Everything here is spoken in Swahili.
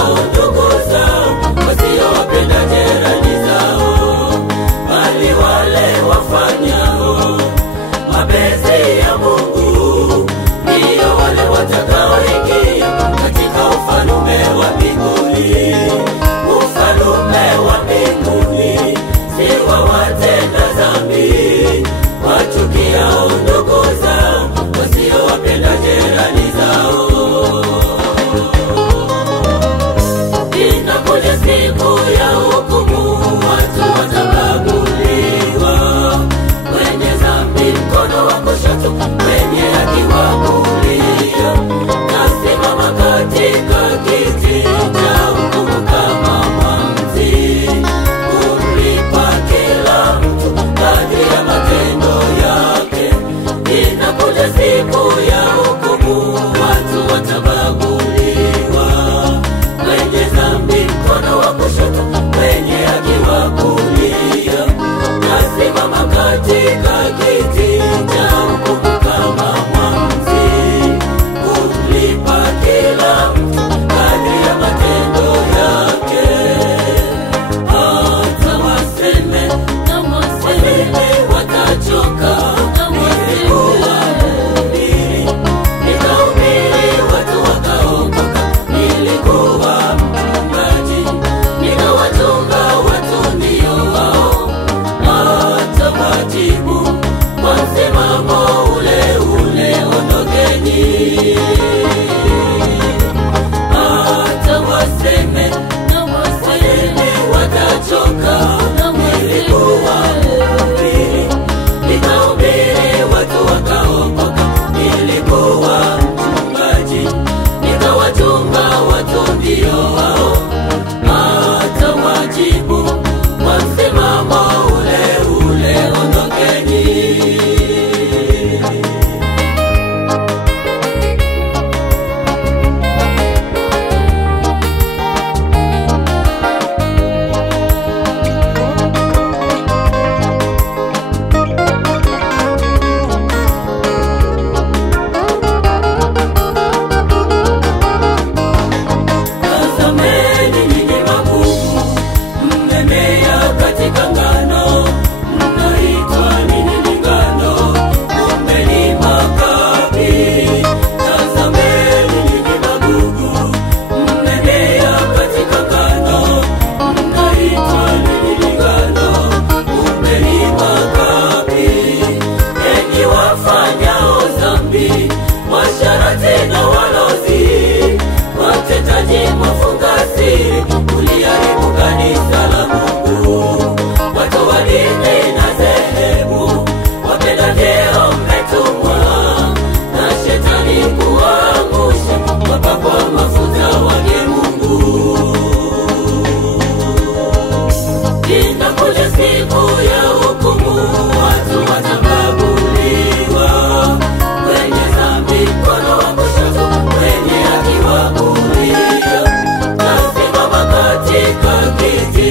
wachukiao ndugu zao, wasiowapenda jirani zao, bali wale wafanyao mapenzi ya Mungu ndio wale watakaoingia katika ufalme wa mbinguni. Ufalme wa mbinguni si wa watenda dhambi, wachukiao ndugu zao, wasiowapenda jirani zao. Inakuja siku ya hukumu, watu watabaguliwa, wenye dhambi mkono wa kushoto, wenye haki wa kulia. Nasimama katika kiti cha hukumu kama mwamuzi, kumlipa kila mtu kadri ya matendo yake. Inakuja siku ya hukumu, watu watabaguliwa, wenye dhambi mkono wa kushoto, wenye haki wa kulia. Nasimama katika kiti cha hukumu kama mwamuzi, kumlipa kila mtu kadri ya matendo yake. Hata waseme watachoka, nilikuwa mhubiri, nikahubiri watu wakaokoka. Nilikuwa mchungaji, nikawachunga watu ndio wao. Hata wajibu kwa msimamo ule ule, ondokeni. Hata waseme watachoka, nilikuwa mhubiri, nikahubiri watu wakaokoka. Nilikuwa mchungaji, nikawachunga watu ndio wao. Hata wajibu kwa msimamo ule ule, ondokeni. Tazameni nyinyi magugu, mmemea katika ngano, mnaitwa nini ni ngano, kumbe ni makapi. Tazameni nyinyi magugu, mmemea katika ngano, mnaitwa nini ni ngano, kumbe ni makapi. Enyi wafanyao dhambi, washarati na walozi, watendaji mafunga siri, uliharibu kanisa la Mungu. Watu wa dini na dhehebu, wapenda vyeo, mmetumwa na shetani kuangusha wapakwa mafuta wake Mungu. Inakuja siku ya hukumu, watu watabaguliwa, wenye dhambi mkono wa kushoto, wenye haki wa kulia. Nasimama katika kiti